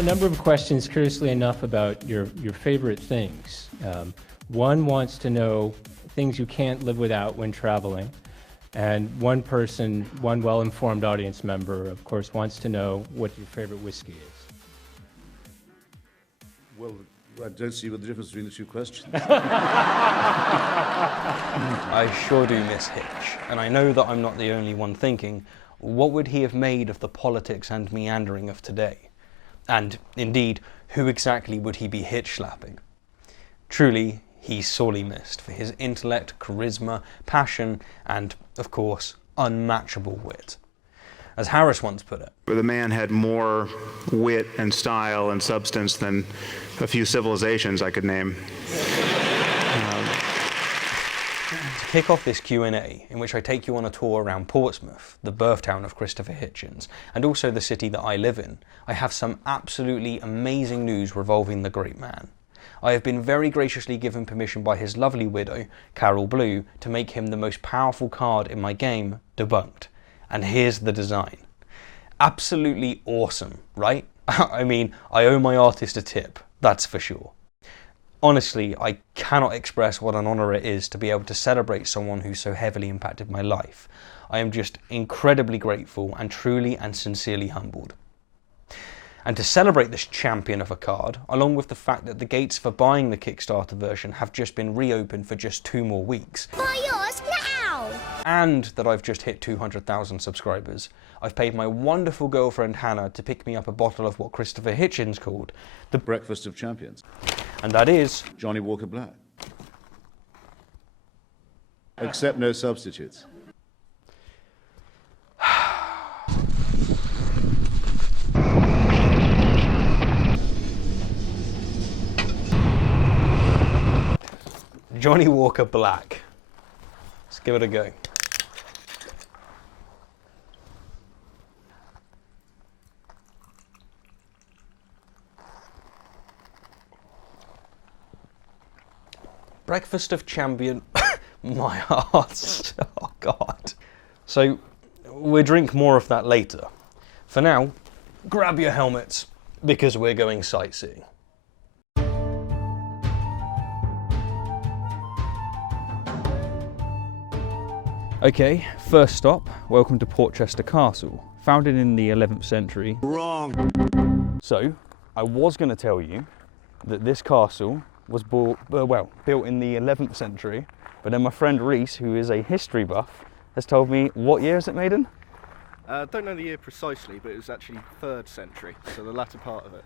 a number of questions, curiously enough, about your favorite things. One wants to know things you can't live without when traveling. And one person, one well-informed audience member, of course, wants to know what your favorite whiskey is. Well, I don't see what the difference between the two questions. I sure do miss Hitch, and I know that I'm not the only one thinking, what would he have made of the politics and meandering of today? And, indeed, who exactly would he be Hitch-slapping? Truly, he's sorely missed for his intellect, charisma, passion, and, of course, unmatchable wit. As Harris once put it, the man had more wit and style and substance than a few civilizations I could name. To kick off this Q&A, in which I take you on a tour around Portsmouth, the birthtown of Christopher Hitchens, and also the city that I live in, I have some absolutely amazing news revolving the great man. I have been very graciously given permission by his lovely widow, Carol Blue, to make him the most powerful card in my game, Debunked. And here's the design. Absolutely awesome, right? I mean, I owe my artist a tip, that's for sure. Honestly, I cannot express what an honour it is to be able to celebrate someone who so heavily impacted my life. I am just incredibly grateful and truly and sincerely humbled. And to celebrate this champion of a card, along with the fact that the gates for buying the Kickstarter version have just been reopened for just 2 more weeks, Buy yours now! And that I've just hit 200,000 subscribers, I've paid my wonderful girlfriend Hannah to pick me up a bottle of what Christopher Hitchens called the Breakfast of Champions. And that is Johnny Walker Black. Except no substitutes. Johnny Walker Black. Let's give it a go. Breakfast of Champion. My heart. Oh God. So we'll drink more of that later. For now, grab your helmets because we're going sightseeing. Okay, first stop, welcome to Portchester Castle, founded in the 11th century. Wrong. So, I was going to tell you that this castle was built in the 11th century, but then my friend Reese, who is a history buff, has told me, what year is it made in? Don't know the year precisely, but it was actually 3rd century, so the latter part of it.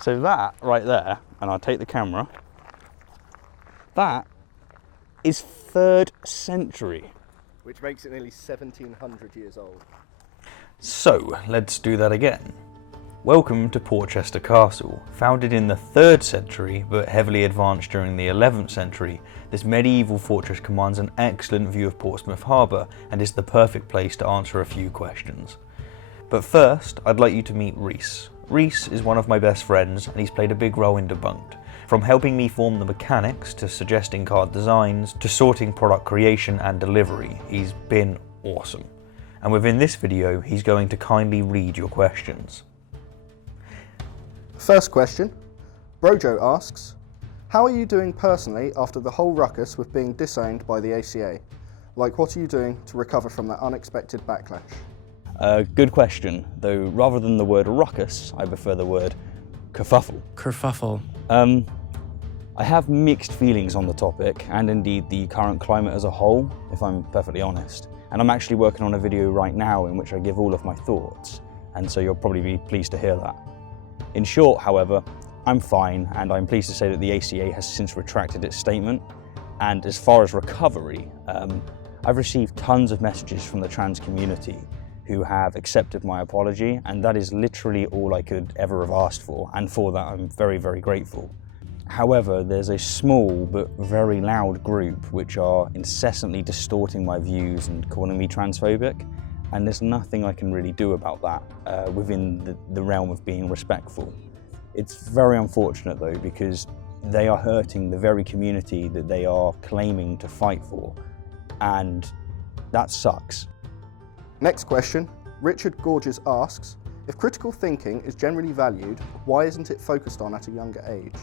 So that right there, and I'll take the camera, that is 3rd century. Which makes it nearly 1700 years old. So, let's do that again. Welcome to Portchester Castle. Founded in the 3rd century, but heavily advanced during the 11th century, this medieval fortress commands an excellent view of Portsmouth Harbour and is the perfect place to answer a few questions. But first, I'd like you to meet Reese. Reese is one of my best friends, and he's played a big role in Debunked. From helping me form the mechanics, to suggesting card designs, to sorting product creation and delivery, he's been awesome. And within this video, he's going to kindly read your questions. First question, Brojo asks, how are you doing personally after the whole ruckus with being disowned by the ACA? Like, what are you doing to recover from that unexpected backlash? Good question, though rather than the word ruckus, I prefer the word kerfuffle. Kerfuffle. I have mixed feelings on the topic, and indeed the current climate as a whole, if I'm perfectly honest. And I'm actually working on a video right now in which I give all of my thoughts, and so you'll probably be pleased to hear that. In short, however, I'm fine, and I'm pleased to say that the ACA has since retracted its statement. And as far as recovery, I've received tons of messages from the trans community who have accepted my apology, and that is literally all I could ever have asked for, and for that I'm very, very grateful. However, there's a small but very loud group which are incessantly distorting my views and calling me transphobic, and there's nothing I can really do about that within the realm of being respectful. It's very unfortunate though, because they are hurting the very community that they are claiming to fight for, and that sucks. Next question, Richard Gorges asks, If critical thinking is generally valued, why isn't it focused on at a younger age?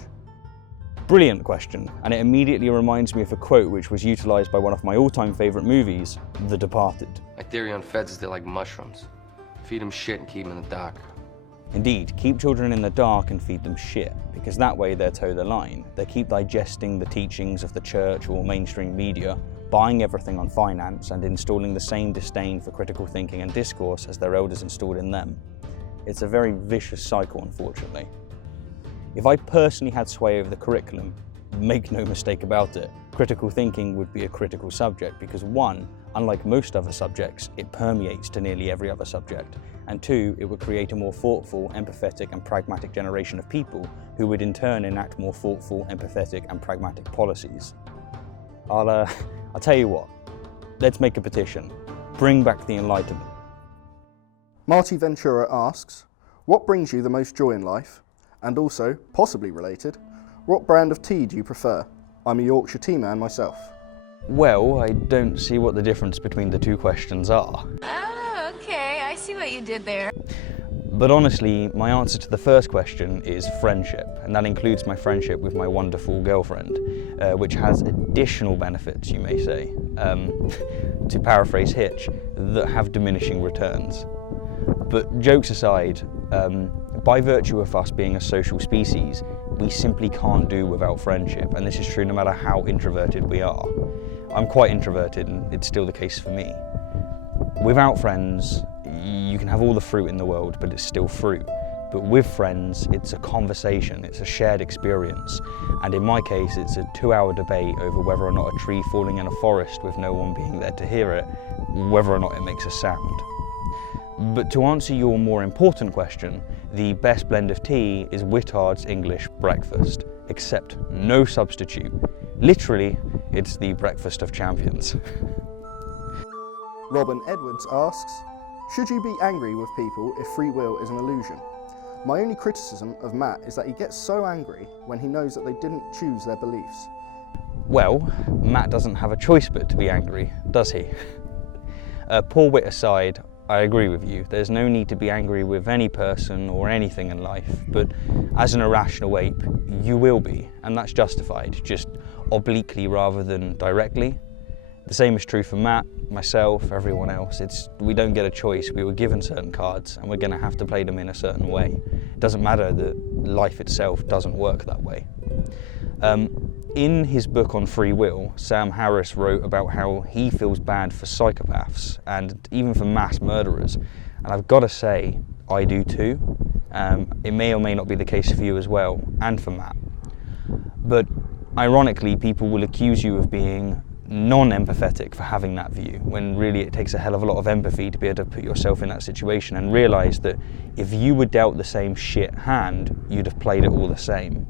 Brilliant question, and it immediately reminds me of a quote which was utilised by one of my all-time favourite movies, The Departed. My theory on feds is they're like mushrooms. Feed them shit and keep them in the dark. Indeed, keep children in the dark and feed them shit, because that way they'll toe the line. They keep digesting the teachings of the church or mainstream media, buying everything on finance and installing the same disdain for critical thinking and discourse as their elders installed in them. It's a very vicious cycle, unfortunately. If I personally had sway over the curriculum, make no mistake about it, critical thinking would be a critical subject because one, unlike most other subjects, it permeates to nearly every other subject, and two, it would create a more thoughtful, empathetic and pragmatic generation of people who would in turn enact more thoughtful, empathetic and pragmatic policies. I'll tell you what, let's make a petition. Bring back the Enlightenment. Marty Ventura asks, what brings you the most joy in life? And also, possibly related, what brand of tea do you prefer? I'm a Yorkshire tea man myself. Well, I don't see what the difference between the two questions are. Oh, okay, I see what you did there. But honestly, my answer to the first question is friendship, and that includes my friendship with my wonderful girlfriend, which has additional benefits, you may say, to paraphrase Hitch, that have diminishing returns. But jokes aside, by virtue of us being a social species, we simply can't do without friendship, and this is true no matter how introverted we are. I'm quite introverted, and it's still the case for me. Without friends, you can have all the fruit in the world, but it's still fruit. But with friends, it's a conversation, it's a shared experience, and in my case, it's a 2-hour debate over whether or not a tree falling in a forest with no one being there to hear it, whether or not it makes a sound. But to answer your more important question, the best blend of tea is Whittard's English breakfast, except no substitute. Literally, it's the breakfast of champions. Robin Edwards asks, should you be angry with people if free will is an illusion? My only criticism of Matt is that he gets so angry when he knows that they didn't choose their beliefs. Well, Matt doesn't have a choice but to be angry, does he? Poor wit aside, I agree with you. There's no need to be angry with any person or anything in life, but as an irrational ape, you will be, and that's justified, just obliquely rather than directly. The same is true for Matt, myself, everyone else. We don't get a choice. We were given certain cards, and we're going to have to play them in a certain way. It doesn't matter that life itself doesn't work that way. In his book on free will, Sam Harris wrote about how he feels bad for psychopaths and even for mass murderers. And I've got to say, I do too. It may or may not be the case for you as well, and for Matt. But ironically, people will accuse you of being non-empathetic for having that view, when really it takes a hell of a lot of empathy to be able to put yourself in that situation and realise that if you were dealt the same shit hand, you'd have played it all the same.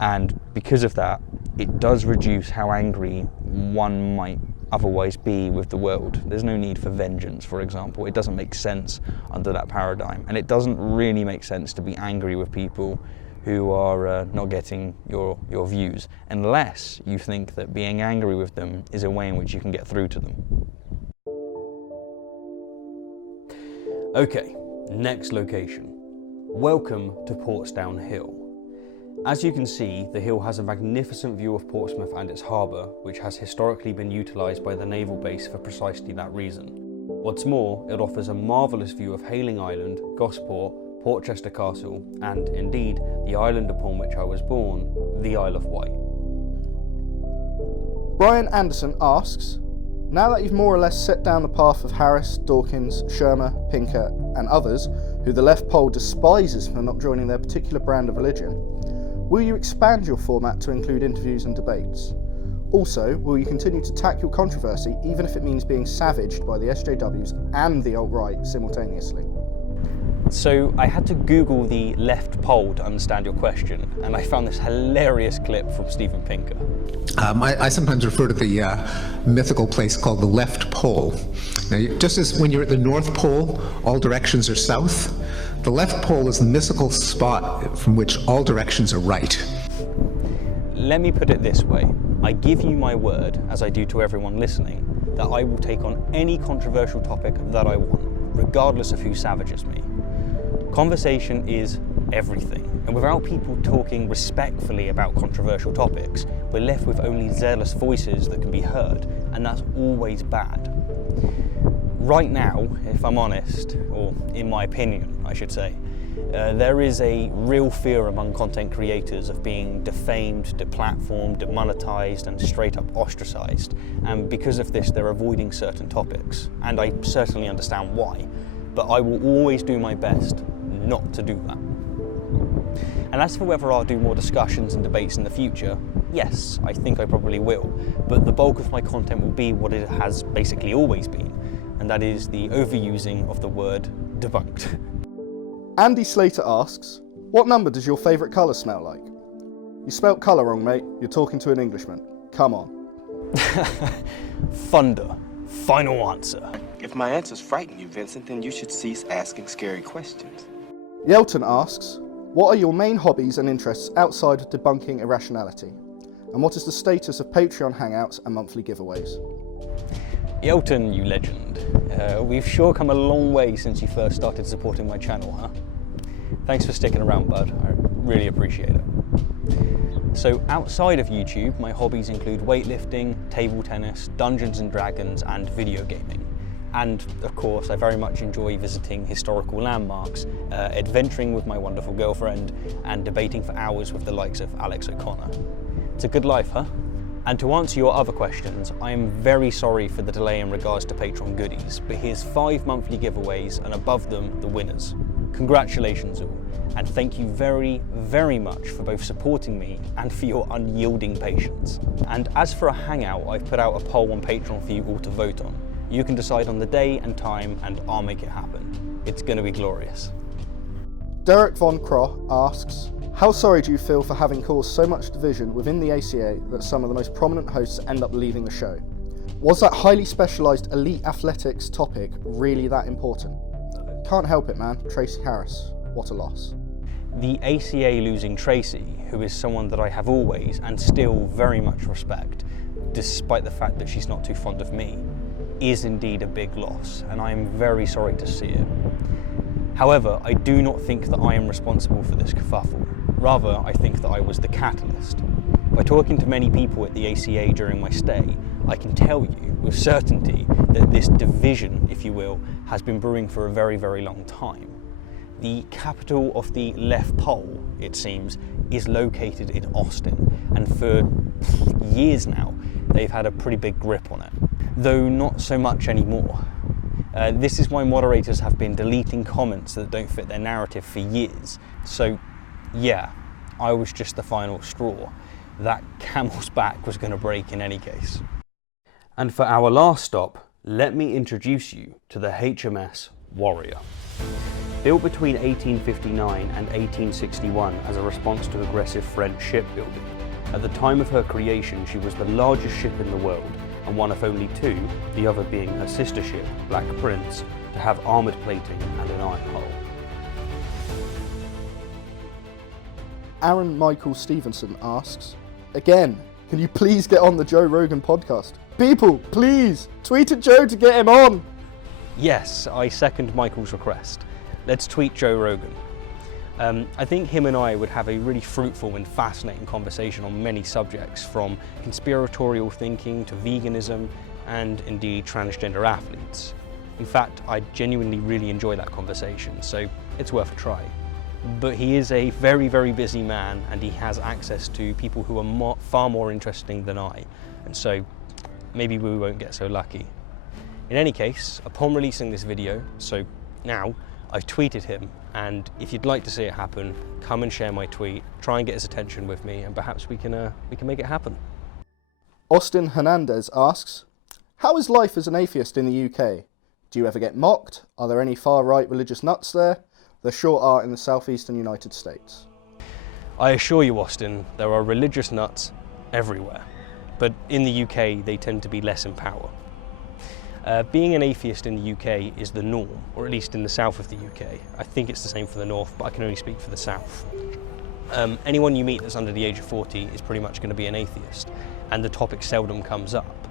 And because of that, it does reduce how angry one might otherwise be with the world. There's no need for vengeance, for example. It doesn't make sense under that paradigm. And it doesn't really make sense to be angry with people who are not getting your views, unless you think that being angry with them is a way in which you can get through to them. Okay, next location. Welcome to Portsdown Hill. As you can see, the hill has a magnificent view of Portsmouth and its harbour, which has historically been utilised by the naval base for precisely that reason. What's more, it offers a marvellous view of Hayling Island, Gosport, Portchester Castle, and indeed, the island upon which I was born, the Isle of Wight. Brian Anderson asks, now that you've more or less set down the path of Harris, Dawkins, Schirmer, Pinker, and others, who the left pole despises for not joining their particular brand of religion, will you expand your format to include interviews and debates? Also, will you continue to tackle controversy even if it means being savaged by the SJWs and the alt-right simultaneously? So I had to Google the left pole to understand your question, and I found this hilarious clip from Steven Pinker. I sometimes refer to the mythical place called the left pole. Now, just as when you're at the North Pole, all directions are south, the left pole is the mythical spot from which all directions are right. Let me put it this way. I give you my word, as I do to everyone listening, that I will take on any controversial topic that I want, regardless of who savages me. Conversation is everything, and without people talking respectfully about controversial topics, we're left with only zealous voices that can be heard, and that's always bad. Right now, if I'm honest, or in my opinion, I should say, there is a real fear among content creators of being defamed, deplatformed, demonetized, and straight up ostracized. And because of this, they're avoiding certain topics. And I certainly understand why, but I will always do my best not to do that. And as for whether I'll do more discussions and debates in the future, yes, I think I probably will. But the bulk of my content will be what it has basically always been, and that is the overusing of the word debunked. Andy Slater asks, what number does your favourite colour smell like? You spelt colour wrong, mate. You're talking to an Englishman. Come on. Thunder. Final answer. If my answers frighten you, Vincent, then you should cease asking scary questions. Yelton asks, what are your main hobbies and interests outside of debunking irrationality? And what is the status of Patreon hangouts and monthly giveaways? Yelton, you legend. We've sure come a long way since you first started supporting my channel, huh? Thanks for sticking around, bud. I really appreciate it. So outside of YouTube, my hobbies include weightlifting, table tennis, Dungeons and Dragons, and video gaming. And of course, I very much enjoy visiting historical landmarks, adventuring with my wonderful girlfriend, and debating for hours with the likes of Alex O'Connor. It's a good life, huh? And to answer your other questions, I am very sorry for the delay in regards to Patreon goodies, but here's 5 monthly giveaways and above them, the winners. Congratulations all, and thank you very, very much for both supporting me and for your unyielding patience. And as for a hangout, I've put out a poll on Patreon for you all to vote on. You can decide on the day and time, and I'll make it happen. It's gonna be glorious. Derek Von Crow asks, how sorry do you feel for having caused so much division within the ACA that some of the most prominent hosts end up leaving the show? Was that highly specialised elite athletics topic really that important? Can't help it, man. Tracy Harris. What a loss. The ACA losing Tracy, who is someone that I have always and still very much respect, despite the fact that she's not too fond of me, is indeed a big loss, and I am very sorry to see it. However, I do not think that I am responsible for this kerfuffle. Rather, I think that I was the catalyst. By talking to many people at the ACA during my stay, I can tell you with certainty that this division, if you will, has been brewing for a very, very long time. The capital of the left pole, it seems, is located in Austin, and for years now, they've had a pretty big grip on it, though not so much anymore. This is why moderators have been deleting comments that don't fit their narrative for years. So yeah, I was just the final straw. That camel's back was going to break in any case. And for our last stop, let me introduce you to the HMS Warrior. Built between 1859 and 1861 as a response to aggressive French shipbuilding, at the time of her creation she was the largest ship in the world and one of only 2, the other being her sister ship, Black Prince, to have armoured plating and an iron hull. Aaron Michael Stevenson asks, again, can you please get on the Joe Rogan podcast? People, please, tweet at Joe to get him on. Yes, I second Michael's request. Let's tweet Joe Rogan. I think him and I would have a really fruitful and fascinating conversation on many subjects, from conspiratorial thinking to veganism and indeed transgender athletes. In fact, I genuinely really enjoy that conversation, so it's worth a try. But he is a very, very busy man, and he has access to people who are far more interesting than I, and so maybe we won't get so lucky. In any case, upon releasing this video, so now, I've tweeted him, and if you'd like to see it happen, come and share my tweet, try and get his attention with me, and perhaps we can make it happen. Austin Hernandez asks, how is life as an atheist in the UK? Do you ever get mocked? Are there any far-right religious nuts there? There sure are in the southeastern United States. I assure you, Austin, there are religious nuts everywhere, but in the UK they tend to be less in power. Being an atheist in the UK is the norm, or at least in the south of the UK. I think it's the same for the north, but I can only speak for the south. Anyone you meet that's under the age of 40 is pretty much going to be an atheist, and the topic seldom comes up.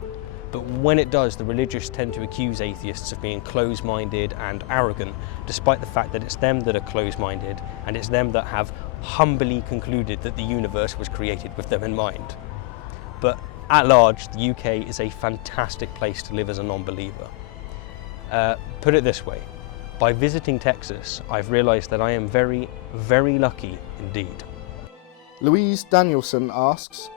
But when it does, the religious tend to accuse atheists of being closed-minded and arrogant, despite the fact that it's them that are closed-minded, and it's them that have humbly concluded that the universe was created with them in mind. But at large, the UK is a fantastic place to live as a non-believer. Put it this way, by visiting Texas, I've realised that I am very, very lucky indeed. Louise Danielson asks,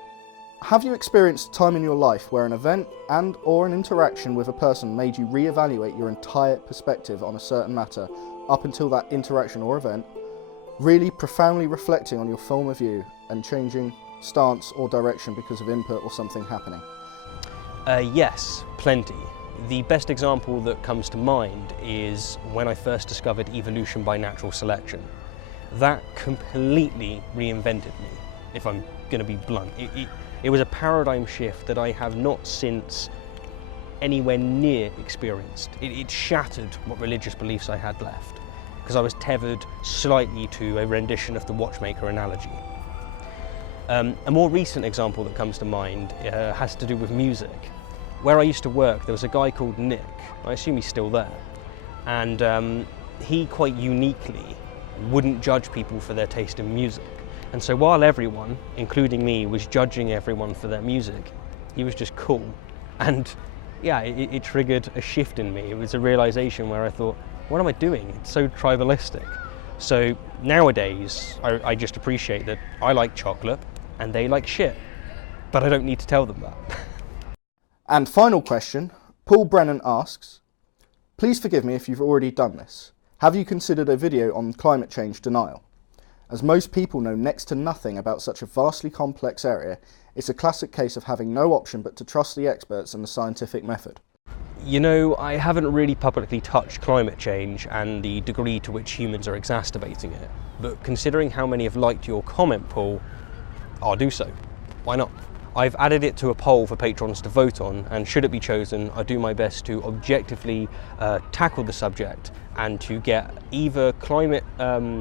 have you experienced a time in your life where an event and or an interaction with a person made you re-evaluate your entire perspective on a certain matter up until that interaction or event, really profoundly reflecting on your film of view and changing stance or direction because of input or something happening? Yes, plenty. The best example that comes to mind is when I first discovered evolution by natural selection. That completely reinvented me, if I'm going to be blunt. It was a paradigm shift that I have not since anywhere near experienced. It shattered what religious beliefs I had left, because I was tethered slightly to a rendition of the watchmaker analogy. A more recent example that comes to mind has to do with music. Where I used to work, there was a guy called Nick, I assume he's still there, and he quite uniquely wouldn't judge people for their taste in music. And so while everyone, including me, was judging everyone for their music, he was just cool. And yeah, it triggered a shift in me. It was a realization where I thought, what am I doing? It's so tribalistic. So nowadays, I just appreciate that I like chocolate and they like shit, but I don't need to tell them that. And final question, Paul Brennan asks, please forgive me if you've already done this. Have you considered a video on climate change denial? As most people know next to nothing about such a vastly complex area, it's a classic case of having no option but to trust the experts and the scientific method. You know, I haven't really publicly touched climate change and the degree to which humans are exacerbating it, but considering how many have liked your comment, Paul, I'll do so. Why not? I've added it to a poll for patrons to vote on, and should it be chosen, I'll do my best to objectively tackle the subject and to get either climate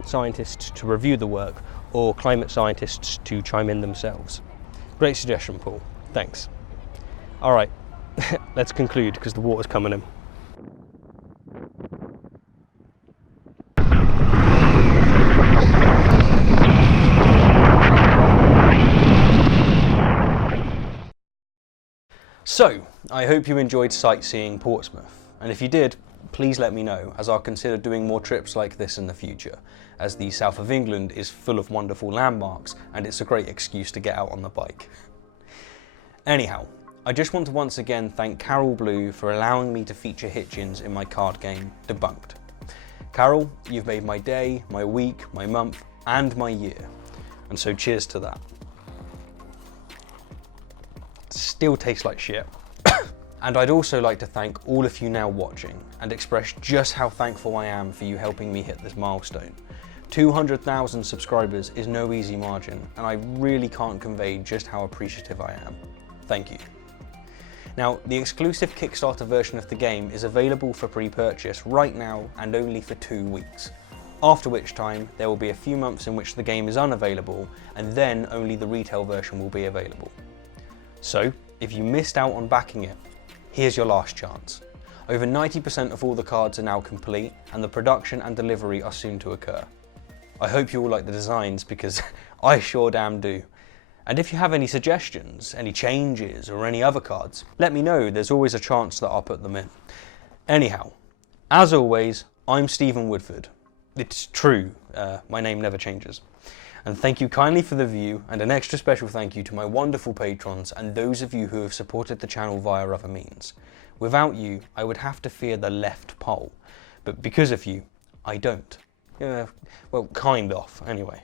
scientists to review the work or climate scientists to chime in themselves. Great suggestion, Paul. Thanks. All right, let's conclude because the water's coming in. So, I hope you enjoyed sightseeing Portsmouth, and if you did, please let me know, as I'll consider doing more trips like this in the future, as the south of England is full of wonderful landmarks and it's a great excuse to get out on the bike. Anyhow, I just want to once again thank Carol Blue for allowing me to feature Hitchens in my card game, Debunked. Carol, you've made my day, my week, my month, and my year, and so cheers to that. Still tastes like shit. And I'd also like to thank all of you now watching and express just how thankful I am for you helping me hit this milestone. 200,000 subscribers is no easy margin, and I really can't convey just how appreciative I am. Thank you. Now, the exclusive Kickstarter version of the game is available for pre-purchase right now and only for 2 weeks, after which time there will be a few months in which the game is unavailable, and then only the retail version will be available. So, if you missed out on backing it, here's your last chance. Over 90% of all the cards are now complete, and the production and delivery are soon to occur. I hope you all like the designs, because I sure damn do. And if you have any suggestions, any changes, or any other cards, let me know. There's always a chance that I'll put them in. Anyhow, as always, I'm Stephen Woodford. It's true, my name never changes. And thank you kindly for the view, and an extra special thank you to my wonderful patrons and those of you who have supported the channel via other means. Without you, I would have to fear the left pole, but because of you, I don't. Well, kind of, anyway.